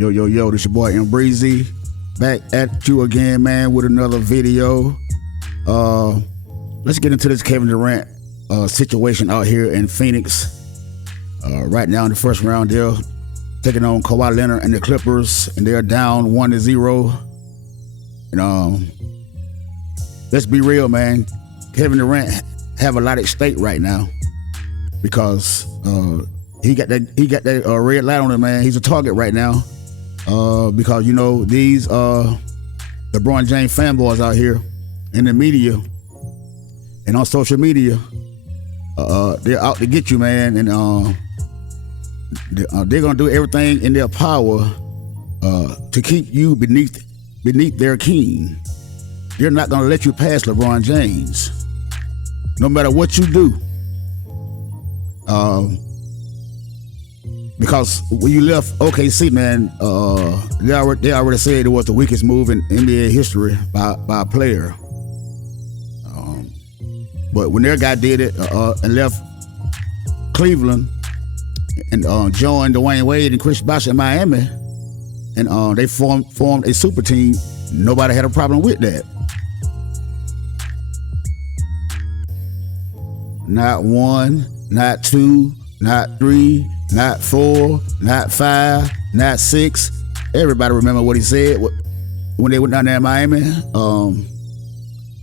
Yo, this your boy M Breezy, back at you again, man, with another video. Let's get into this Kevin Durant situation out here in Phoenix. Right now in the first round, they're taking on Kawhi Leonard and the Clippers, and they're down 1-0. And let's be real, man. Kevin Durant have a lot at stake right now because he got that red light on him, man. He's a target right now because you know these LeBron James fanboys out here in the media and on social media, they're out to get you, man, and they're gonna do everything in their power to keep you beneath their king. They're not gonna let you pass LeBron James, no matter what you do. Because when you left OKC, man, they already said it was the weakest move in NBA history by a player. But when their guy did it and left Cleveland and joined Dwayne Wade and Chris Bosh in Miami, and they formed a super team, nobody had a problem with that. Not one, not two, not three, not four, not five, not six. Everybody remember what he said when they went down there in Miami.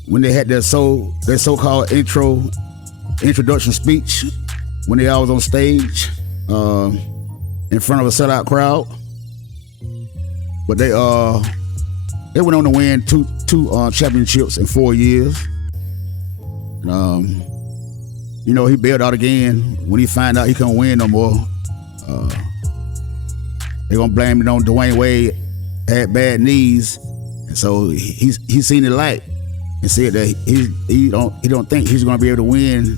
When they had their so-called introduction speech, when they all was on stage in front of a sellout crowd. But they went on to win two championships in 4 years. You know, he bailed out again when he found out he couldn't win no more. They're gonna blame it on Dwayne Wade, had bad knees, and so he's seen the light and said that he don't think he's gonna be able to win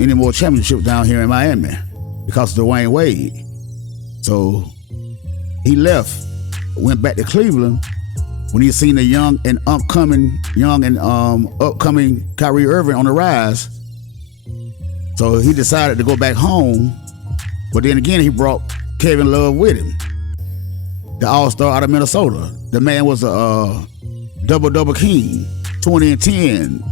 any more championships down here in Miami because of Dwayne Wade. So he left, went back to Cleveland when he seen the young and upcoming Kyrie Irving on the rise. So he decided to go back home, but then again he brought Kevin Love with him, the All-Star out of Minnesota. The man was a double-double king, 20 and 10.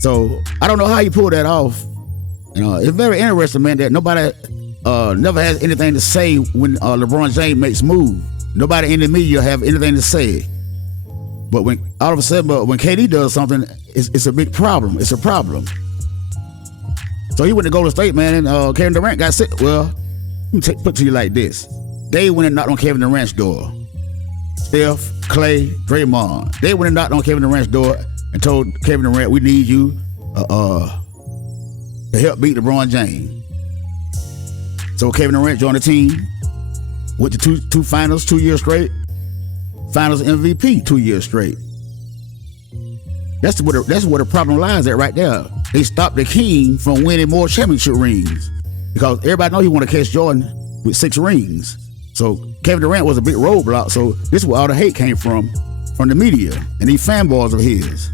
So I don't know how he pulled that off. It's very interesting, man, that nobody never has anything to say when LeBron James makes move. Nobody in the media have anything to say. But when all of a sudden, when KD does something, it's a big problem. It's a problem. So he went to Golden State, man, and Kevin Durant got sick. Well, let me put it to you like this. They went and knocked on Kevin Durant's door. Steph, Clay, Draymond. They went and knocked on Kevin Durant's door and told Kevin Durant, we need you to help beat LeBron James. So Kevin Durant joined the team, went to two finals 2 years straight, finals MVP 2 years straight. That's where the problem lies at right there. They stopped the king from winning more championship rings because everybody know he want to catch Jordan with 6 rings. So Kevin Durant was a big roadblock. So this is where all the hate came from the media and these fanboys of his.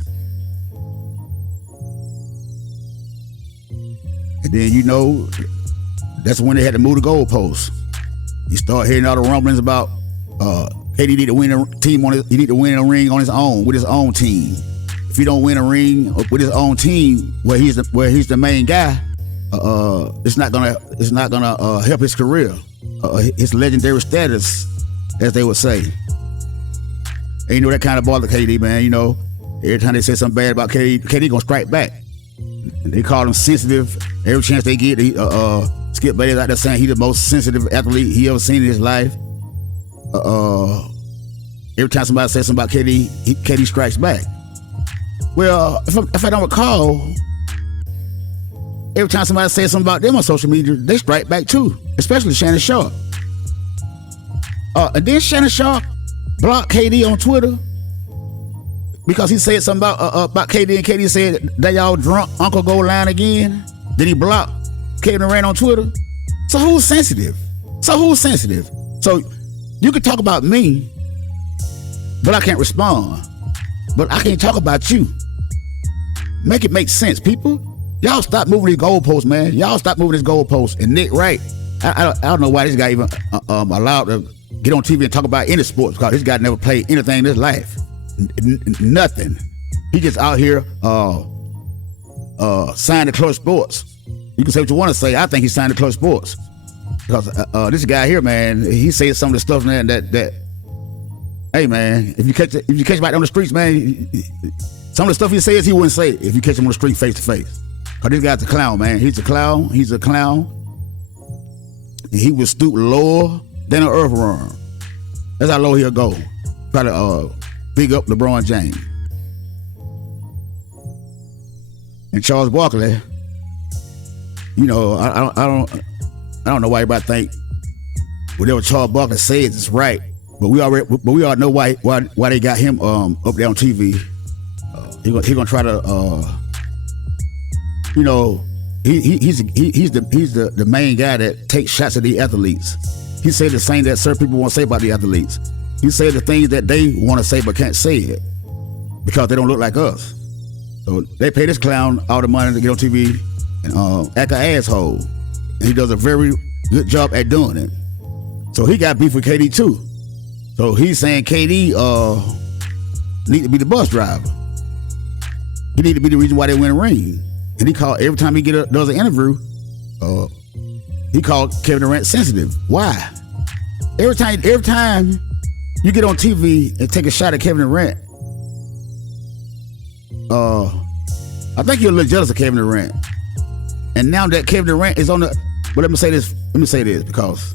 And then, you know, that's when they had to move the goalposts. You start hearing all the rumblings about KD need to win a team he need to win a ring on his own with his own team. If he don't win a ring with his own team, where he's the main guy, it's not gonna help his career, his legendary status, as they would say. And you know that kind of bothered KD, man. You know, every time they say something bad about KD gonna strike back. And they call him sensitive every chance they get. Skip Bayless out there saying he's the most sensitive athlete he ever seen in his life. Every time somebody says something about KD, KD strikes back. Well, if I don't recall, every time somebody says something about them on social media, they strike back too, especially Shannon Sharp. And then Shannon Sharp blocked KD on Twitter because he said something about KD, and KD said that y'all drunk Uncle Go line again. Then he blocked Kevin Durant on Twitter. So who's sensitive? So you can talk about me, but I can't respond. But I can't talk about you. Make it make sense, people. Y'all stop moving these goalposts, man. Y'all stop moving these goalposts. And Nick Wright, I don't know why this guy even allowed to get on TV and talk about any sports, because this guy never played anything in his life. Nothing. He just out here signed to Clutch Sports. You can say what you want to say. I think he signed to Clutch Sports because this guy here, man, he says some of the stuff, man, that hey, man, if you catch him out on the streets, man, some of the stuff he says he wouldn't say if you catch him on the street face to face. Cause this guy's a clown, man. He's a clown. And he will stoop lower than an earthworm. That's how low he'll go. Try to big up LeBron James. And Charles Barkley, you know, I don't know why everybody think whatever Charles Barkley says is right, but we all know why they got him up there on TV. He gonna try to you know, he's the main guy that takes shots at the athletes. He said the same that certain people want to say about the athletes. He said the things that they want to say but can't say it because they don't look like us. So they pay this clown all the money to get on TV and act an asshole. And he does a very good job at doing it. So he got beef with KD too. So he's saying KD need to be the bus driver. He need to be the reason why they win a ring. And he called every time he does an interview, he called Kevin Durant sensitive. Why? Every time you get on TV and take a shot at Kevin Durant, I think you're a little jealous of Kevin Durant. And now that Kevin Durant is on the, but let me say this because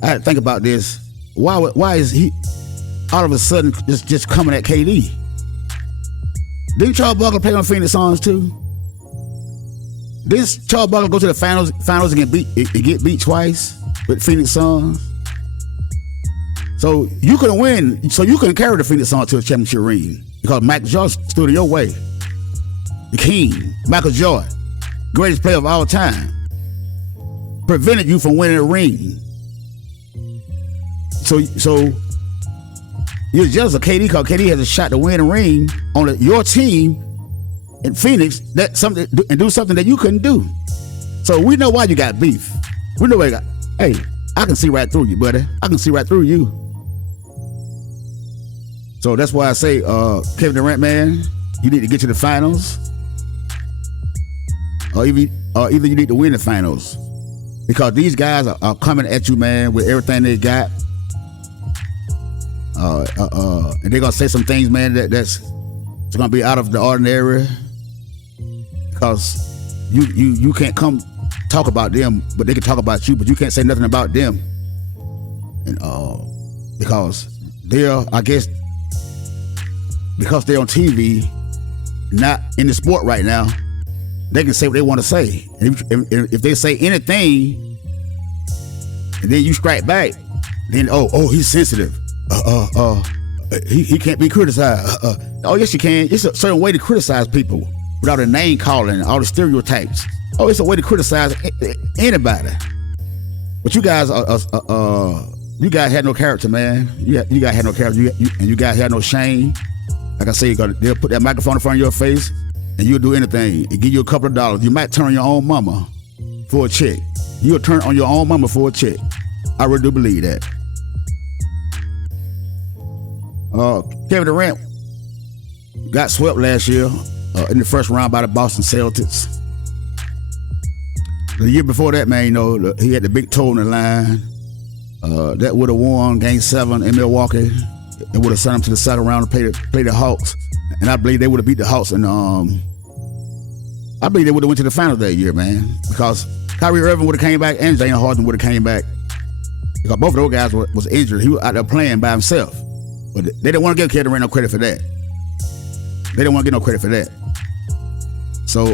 I had to think about this. Why is he all of a sudden just coming at KD? Didn't Charles Barkley play on Phoenix Suns too? Didn't Charles Barkley go to the finals and get beat twice with Phoenix Suns? So you couldn't win. So you couldn't carry the Phoenix Suns to a championship ring because Michael Jordan stood in your way. The king, Michael Jordan, greatest player of all time, prevented you from winning a ring. So you're jealous of KD because KD has a shot to win a ring on your team in Phoenix, and do something that you couldn't do. So we know why you got beef. We know why you got. Hey, I can see right through you, buddy. I can see right through you. So that's why I say, Kevin Durant, man, you need to get to the finals, or either you need to win the finals, because these guys are coming at you, man, with everything they got. And they're gonna say some things, man, that's gonna be out of the ordinary. Because you can't come talk about them, but they can talk about you, but you can't say nothing about them. And because they're, I guess, because they're on TV, not in the sport right now, they can say what they want to say. And if they say anything, and then you strike back, then he's sensitive. He can't be criticized. Oh yes, you can. It's a certain way to criticize people without a name calling, all the stereotypes. Oh, it's a way to criticize anybody. But you guys you guys had no character, man. You guys had no character, and you guys had no shame. Like I say, they'll put that microphone in front of your face, and you'll do anything and give you a couple of dollars. You might turn on your own mama for a check. You'll turn on your own mama for a check. I really do believe that. Kevin Durant got swept last year in the first round by the Boston Celtics. The year before that, man, you know, he had the big toe in the line. That would have won Game 7 in Milwaukee. It would have sent him to the second round to play the Hawks. And I believe they would have beat the Hawks. And I believe they would have went to the finals that year, man. Because Kyrie Irving would have came back and James Harden would have came back. Because both of those guys was injured. He was out there playing by himself. But they didn't want to give Kevin Durant no credit for that. They didn't want to get no credit for that. So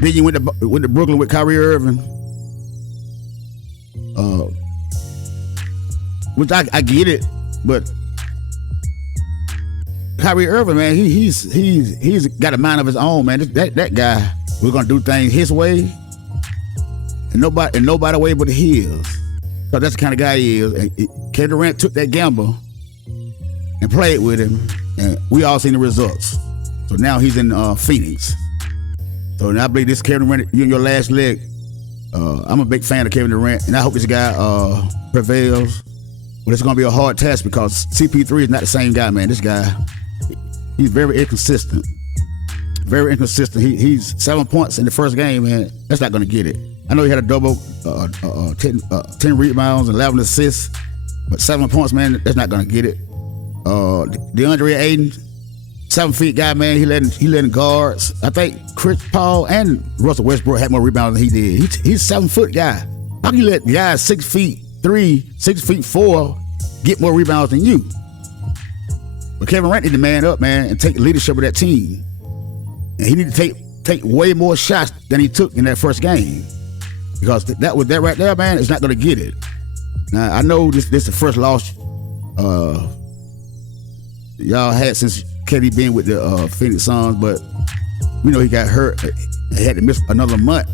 then you went to Brooklyn with Kyrie Irving. Which I get it, but Kyrie Irving, man, he's got a mind of his own, man. That guy, we're gonna do things his way, and nobody way but his. So that's the kind of guy he is. And Kevin Durant took that gamble and played with him, and we all seen the results. So now he's in Phoenix. So now I believe this Kevin Durant, you're in your last leg I'm a big fan of Kevin Durant, and I hope this guy prevails. But it's gonna be a hard task because CP3 is not the same guy, man. This guy, he's very inconsistent. Very inconsistent. He's 7 points in the first game, man. That's not gonna get it. I know he had a double, 10 rebounds and 11 assists, but 7 points, man, that's not gonna get it. DeAndre Ayton, 7 feet guy, man. He letting guards. I think Chris Paul and Russell Westbrook had more rebounds than he did. He's 7 foot guy. How can you let guys 6'3", 6'4" get more rebounds than you? But Kevin Durant need to man up, man, and take leadership of that team. And he need to take way more shots than he took in that first game. Because that right there, man, is not gonna get it. Now I know this is the first loss y'all had since KD been with the Phoenix Suns, but we know he got hurt. He had to miss another month.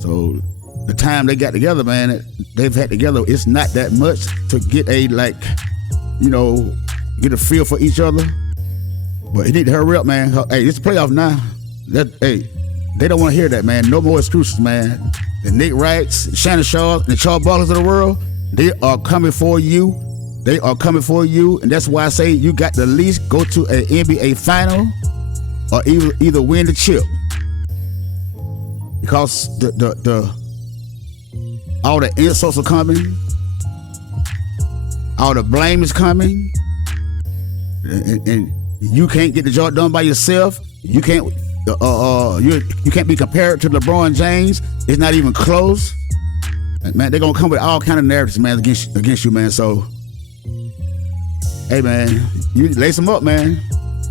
So the time they got together, man, they've had together, it's not that much to get get a feel for each other. But he need to hurry up, man. Hey, it's the playoff now. They don't want to hear that, man. No more excuses, man. The Nick Wrights, Shannon Sharp, and the Charles Barklers of the world, they are coming for you. They are coming for you, and that's why I say you got to at least go to an NBA final or either win the chip. Because all the insults are coming, all the blame is coming, and you can't get the job done by yourself. You can't you can't be compared to LeBron James. It's not even close. And man, they're gonna come with all kind of narratives, man, against you, man. So, hey, man, you need to lace them up, man.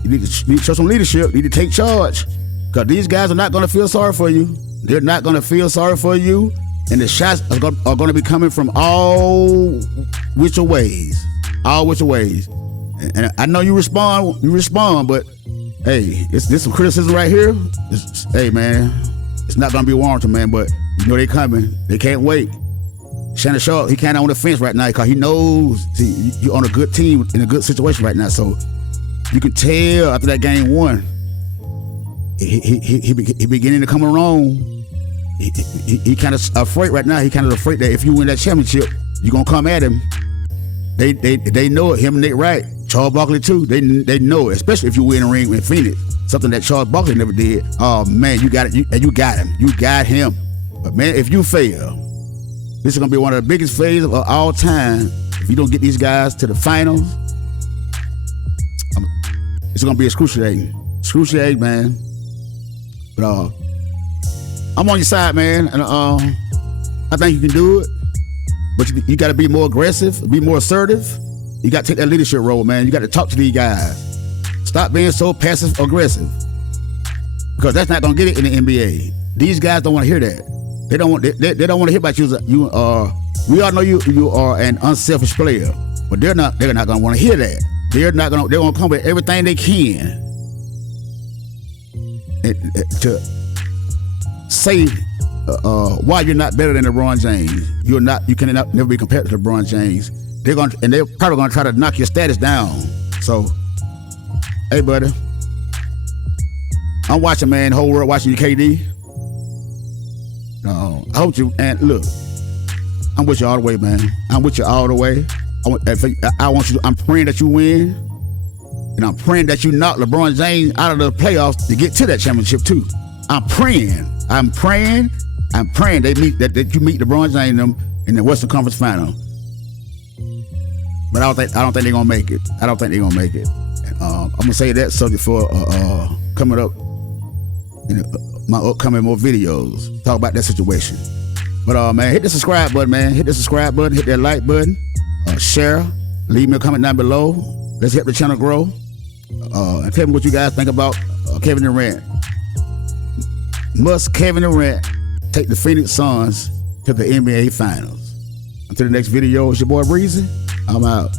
You need to show some leadership. You need to take charge, because these guys are not gonna feel sorry for you. They're not gonna feel sorry for you, and the shots are gonna be coming from all which ways, And I know you respond, but hey, this some criticism right here. Hey, man, it's not gonna be warranted, man. But you know they coming. They can't wait. Shannon Sharp, he kind of on the fence right now because he knows you're on a good team in a good situation right now. So you can tell after that game 1, he beginning to come around. He kind of afraid right now. He kind of afraid that if you win that championship, you're gonna come at him. They know it. Him and Nick Wright, Charles Barkley too. They know it, especially if you win a ring with Phoenix, something that Charles Barkley never did. Oh man, you got it. You got him. You got him. But man, if you fail, this is gonna be one of the biggest fails of all time. If you don't get these guys to the finals, it's gonna be excruciating, man. But I'm on your side, man, and I think you can do it. But you got to be more aggressive, be more assertive. You got to take that leadership role, man. You got to talk to these guys. Stop being so passive aggressive, because that's not gonna get it in the NBA. These guys don't want to hear that. They don't want to hear about you. We all know you are an unselfish player, but they're not gonna want to hear that. They're gonna come with everything they can to say why you're not better than LeBron James. You can never be compared to LeBron James. They're probably gonna try to knock your status down. So, hey, buddy, I'm watching, man. The whole world watching you, KD. I hope you, and look, I'm with you all the way, man. I'm with you all the way. I want you. I'm praying that you win, and I'm praying that you knock LeBron James out of the playoffs to get to that championship too. I'm praying that you meet LeBron James in the Western Conference Final. But I don't think they're gonna make it. And, I'm gonna say that subject for coming up in my upcoming more videos. Talk about that situation. But man, hit the subscribe button, man. Hit the subscribe button. Hit that like button. Share. Leave me a comment down below. Let's help the channel grow. And tell me what you guys think about Kevin Durant. Must Kevin Durant take the Phoenix Suns to the NBA Finals? Until the next video, it's your boy Breezy. I'm out.